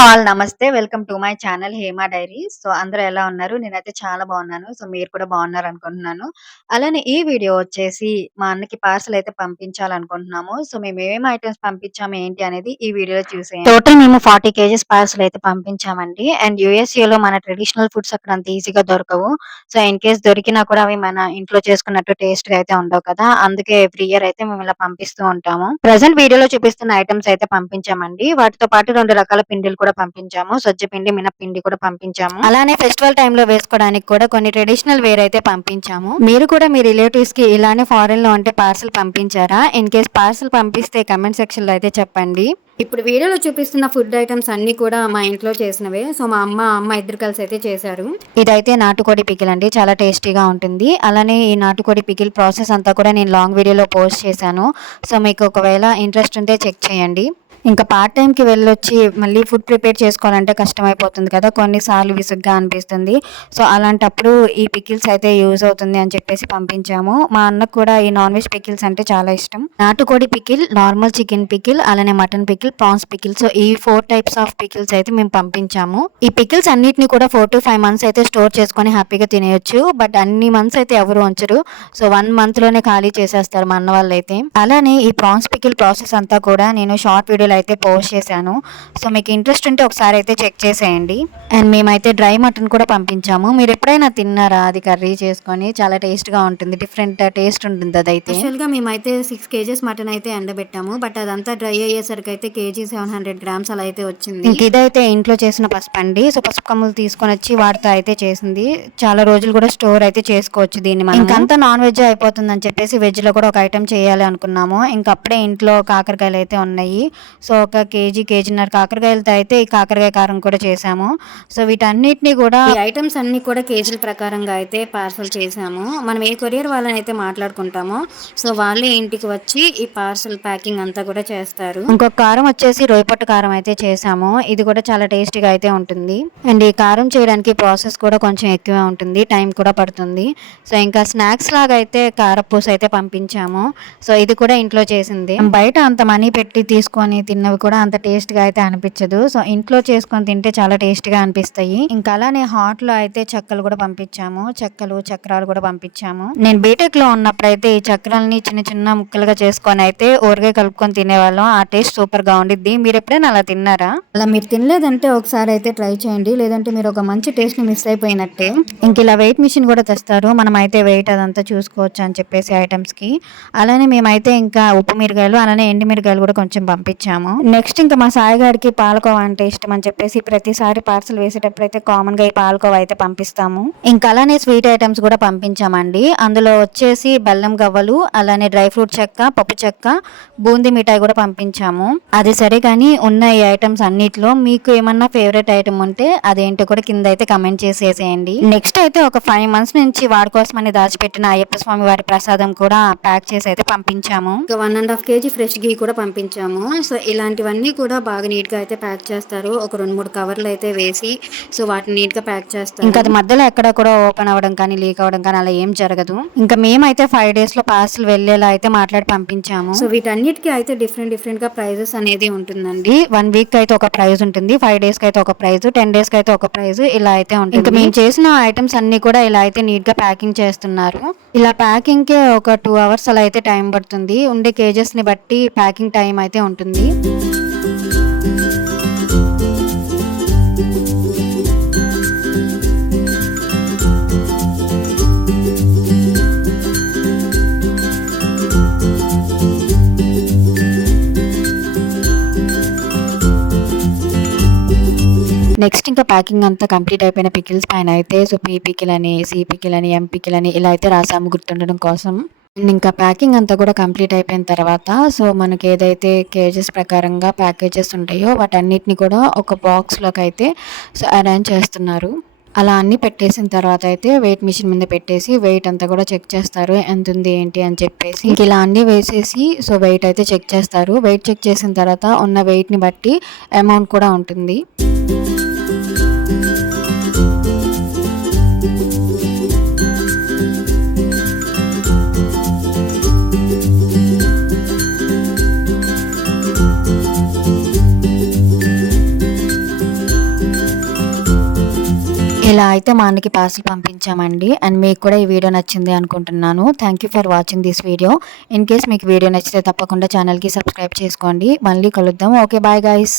All నమస్తే. Welcome to my channel 'Hema diaries'. So, అందరూ ఎలా ఉన్నారు? నేనైతే చాలా బాగున్నాను. సో, మీరు కూడా బాగున్నారనుకుంటున్నాను. అలానే ఈ వీడియో వచ్చేసి మా అన్నకి పార్సెల్ అయితే పంపించాలనుకుంటున్నాము. సో, మేము ఏమేమి ఐటెమ్స్ పంపించాము ఏంటి అనేది ఈ వీడియోలో చూసేయండి. టోటల్ మేము 40 కేజీస్ పార్సెల్ అయితే పంపించామండి. అండ్ యూఎస్ఏలో మన ట్రెడిషనల్ ఫుడ్స్ అక్కడ అంత ఈజీగా దొరకవు. సో, ఇన్ కేస్ దొరికినా కూడా అవి మన ఇంట్లో చేసుకున్నట్టు టేస్ట్‌గా అయితే ఉండవు కదా! అందుకే ఎవ్రీ ఇయర్ అయితే మేము ఇలా పంపిస్తూ ఉంటాము. ప్రెజెంట్ వీడియోలో చూపిస్తున్న ఐటెమ్స్ అయితే పంపించామండి. వాటితో పాటు 2 రకాల పిండిలు కూడా పంపించాము. సజ్జ పిండి, మినప్పిండి కూడా పంపించాము. అలానే ఫెస్టివల్ టైంలో వేసుకోవడానికి కూడా కొన్ని ట్రెడిషనల్ వేర్ అయితే పంపించాము. మీరు కూడా మీ రిలేటివ్స్ కి ఇలానే ఫారెన్ లో ఉంటే పార్సల్ పంపించారా? ఇన్ కేస్ పార్సల్ పంపిస్తే కమెంట్ సెక్షన్ లో అయితే చెప్పండి. ఇప్పుడు వీడియోలో చూపిస్తున్న ఫుడ్ ఐటమ్స్ అన్ని కూడా మా ఇంట్లో చేసినవే. సో మా అమ్మ ఇద్దరు కలిసి అయితే చేశారు. ఇదైతే నాటుకోడి పికిల్ అండి, చాలా టేస్టీగా ఉంటుంది. అలానే ఈ నాటుకోడి పికిల్ ప్రాసెస్ అంతా కూడా నేను లాంగ్ వీడియోలో పోస్ట్ చేశాను. సో మీకు ఒకవేళ ఇంట్రెస్ట్ ఉంటే చెక్ చేయండి. ఇంకా పార్ట్ టైంకి వెళ్ళొచ్చి మళ్ళీ ఫుడ్ ప్రిపేర్ చేసుకోవాలంటే కష్టమైపోతుంది కదా, కొన్నిసార్లు విసుగ్గా అనిపిస్తుంది. సో అలాంటప్పుడు ఈ పికిల్స్ అయితే యూజ్ అవుతుంది అని చెప్పేసి పంపించాము. మా అన్నకు కూడా ఈ నాన్ వెజ్ పికిల్స్ అంటే చాలా ఇష్టం. నాటుకోడి పికిల్, నార్మల్ చికెన్ పికిల్, అలానే mutton pickle, prawns pickle. So ఈ 4 టైప్స్ ఆఫ్ పికిల్స్ అయితే మేము పంపించాము. ఈ పికిల్స్ అన్నిటిని కూడా 4 to 5 months అయితే స్టోర్ చేసుకొని హ్యాపీగా తినేయొచ్చు. బట్ అన్ని మంత్స్ అయితే ఎవరు ఉంచరు. సో 1 month లోనే ఖాళీ చేసేస్తారు మా అన్న వాళ్ళు అయితే. అలానే ఈ ప్రాన్స్ పికిల్ ప్రాసెస్ అంతా కూడా నేను షార్ట్ వీడియోలో అయితే పోస్ట్ చేశాను. సో మీకు ఇంట్రెస్ట్ ఉంటే ఒకసారి అయితే చెక్ చేసేయండి. అండ్ మేమైతే డ్రై మటన్ కూడా పంపించాము. మీరు ఎప్పుడైనా తిన్నారా? అది కర్రీ చేసుకొని చాలా టేస్ట్ గా ఉంటుంది. డిఫరెంట్ టేస్ట్ ఉంటుంది అదైతే. యాక్చువల్ గా మేమైతే 6 kgs మటన్ అయితే ఎండబెట్టాము. బట్ అదంతా డ్రై అయ్యేసరికి అయితే కేజీ 700 grams అలా అయితే వచ్చింది. ఇంక ఇదైతే ఇంట్లో చేసిన పసుపు అండి. సో పసుపు కమ్ములు తీసుకొని వచ్చి వాటితో అయితే చేసింది. చాలా రోజులు కూడా స్టోర్ అయితే చేసుకోవచ్చు దీన్ని మనం. ఇంకంతా నాన్ వెజ్ అయిపోతుంది అని చెప్పేసి వెజ్ లో కూడా ఒక ఐటమ్ చేయాలి అనుకున్నాము. ఇంకప్పుడే ఇంట్లో కాకరకాయలు అయితే ఉన్నాయి. సో ఒక కేజీన్నర కాకరకాయలతో అయితే ఈ కాకరకాయ కారం కూడా చేసాము. సో వీటన్నిటిని కూడా ఈ ఐటమ్స్ అన్ని కూడా కేజీల ప్రకారంగా అయితే పార్సల్ చేసాము. మనం ఏ కొరియర్ వాళ్ళని అయితే మాట్లాడుకుంటామో సో వాళ్ళే ఇంటికి వచ్చి ఈ పార్సల్ ప్యాకింగ్ అంతా కూడా చేస్తారు. ఇంకొక కారం వచ్చేసి రోయపట్టు కారం అయితే చేసాము. ఇది కూడా చాలా టేస్టీగా అయితే ఉంటుంది. అండ్ ఈ కారం చేయడానికి ప్రాసెస్ కూడా కొంచెం ఎక్కువే ఉంటుంది, టైం కూడా పడుతుంది. సో ఇంకా స్నాక్స్ లాగా అయితే కారపూస అయితే పంపించాము. సో ఇది కూడా ఇంట్లో చేసింది. బయట అంత మనీ పెట్టి తీసుకొని తిన్నవి కూడా అంత టేస్ట్ గా అయితే అనిపించదు. సో ఇంట్లో చేసుకొని తింటే చాలా టేస్ట్ గా అనిపిస్తాయి. ఇంకా అలానే హాట్ లో అయితే చెక్కలు కూడా పంపించాము. చెక్కలు, చక్రాలు కూడా పంపించాము. నేను బీటెక్ లో ఉన్నప్పుడు అయితే ఈ చక్రాలని చిన్న చిన్న ముక్కలుగా చేసుకొని అయితే ఊరగాయ కలుపుకొని తినేవాళ్ళం. ఆ టేస్ట్ సూపర్ గా ఉండిద్ది. మీరు ఎప్పుడైనా అలా తిన్నారా? అలా మీరు తినలేదంటే ఒకసారి అయితే ట్రై చేయండి. లేదంటే మీరు ఒక మంచి టేస్ట్ ని మిస్ అయిపోయినట్టే. ఇంక ఇలా వెయిట్ మిషన్ కూడా తెస్తారు. మనం అయితే వెయిట్ అదంతా చూసుకోవచ్చు అని చెప్పేసి ఐటమ్స్ కి. అలానే మేమైతే ఇంకా ఉప్పు మిరగాయలు, అలానే ఎండు మిరగాయలు కూడా కొంచెం పంపించాము. నెక్స్ట్ ఇంకా మా సాయి గారికి పాలకోవా అంటే ఇష్టం అని చెప్పేసి ప్రతిసారి పార్సల్ వేసేటప్పుడు అయితే కామన్ గా ఈ పాలకోవా అయితే పంపిస్తాము. ఇంకా అలానే స్వీట్ ఐటమ్స్ కూడా పంపించామండి. అందులో వచ్చేసి బెల్లం గవ్వలు, అలానే డ్రై ఫ్రూట్ చెక్క, పప్పు చెక్క, బూందీ మిఠాయి కూడా పంపించాము. అది సరే కానీ ఉన్న ఈ ఐటమ్స్ అన్నిట్లో మీకు ఏమన్నా ఫేవరెట్ ఐటమ్ ఉంటే అదేంటో కూడా కింద అయితే కమెంట్ చేసేసేయండి. నెక్స్ట్ అయితే ఒక 5 months నుంచి వాడి కోసమని దాచిపెట్టిన అయ్యప్ప స్వామి వారి ప్రసాదం కూడా ప్యాక్ చేసి అయితే పంపించాము. 1.5 kg ఫ్రెష్ ఘీ కూడా పంపించాము. సో ఇలాంటివన్నీ కూడా బాగా నీట్ గా అయితే ప్యాక్ చేస్తారు. ఒక 2-3 కవర్లు అయితే వేసి సో వాటిని నీట్ గా ప్యాక్ చేస్తారు. ఇంకా అది మధ్యలో ఎక్కడ కూడా ఓపెన్ అవ్వడం కానీ లీక్ అవ్వడం కానీ అలా ఏం జరగదు. ఇంకా మేమైతే 5 days లో పార్సల్ వెళ్లేలా అయితే మాట్లాడి పంపించాము. సో వీటన్నిటికీ అయితే డిఫరెంట్ గా ప్రైజెస్ అనేది ఉంటుందండి. 1 week అయితే ఒక ప్రైస్ ఉంటుంది, 5 days కి అయితే ఒక ప్రైస్, 10 days కి అయితే ఒక ప్రైస్, ఇలా అయితే ఉంటుంది. ఇంకా మేము చేసిన ఐటమ్స్ అన్ని కూడా ఇలా అయితే నీట్ గా ప్యాకింగ్ చేస్తున్నారు. ఇలా ప్యాకింగ్ కే ఒక 2 hours అలా అయితే టైం పడుతుంది. ఉండే కేజెస్ ని బట్టి ప్యాకింగ్ టైం అయితే ఉంటుంది. నెక్స్ట్ ఇంకా ప్యాకింగ్ అంతా కంప్లీట్ అయిపోయిన పికిల్స్ పైన అయితే సో పీ పికిల్ అని, సి పికిల్ అని, ఎం పికిల్ అని ఇలా అయితే రాసాము గుర్తుండడం కోసం. ఇంకా ప్యాకింగ్ అంతా కూడా కంప్లీట్ అయిపోయిన తర్వాత సో మనకి ఏదైతే కేజెస్ ప్రకారంగా ప్యాకేజెస్ ఉంటాయో వాటన్నిటిని కూడా ఒక బాక్స్లోకి అయితే సో అరేంజ్ చేస్తున్నారు. అలా అన్నీ పెట్టేసిన తర్వాత అయితే వెయిట్ మిషన్ మీద పెట్టేసి వెయిట్ అంతా కూడా చెక్ చేస్తారు, ఎంత ఉంది ఏంటి అని చెప్పేసి. ఇంక ఇలా అన్నీ వేసేసి సో వెయిట్ అయితే చెక్ చేస్తారు. వెయిట్ చెక్ చేసిన తర్వాత ఉన్న వెయిట్ని బట్టి అమౌంట్ కూడా ఉంటుంది. ఇలా అయితే మా అన్నకి పార్సెల్ పంపించామండి. అండ్ మీకు కూడా ఈ వీడియో నచ్చింది అనుకుంటున్నాను. Thank you for watching this video. In case మీకు వీడియో నచ్చితే తప్పకుండా ఛానల్‌కి సబ్స్క్రైబ్ చేసుకోండి. మళ్ళీ కలుద్దాం. ఓకే. Bye guys.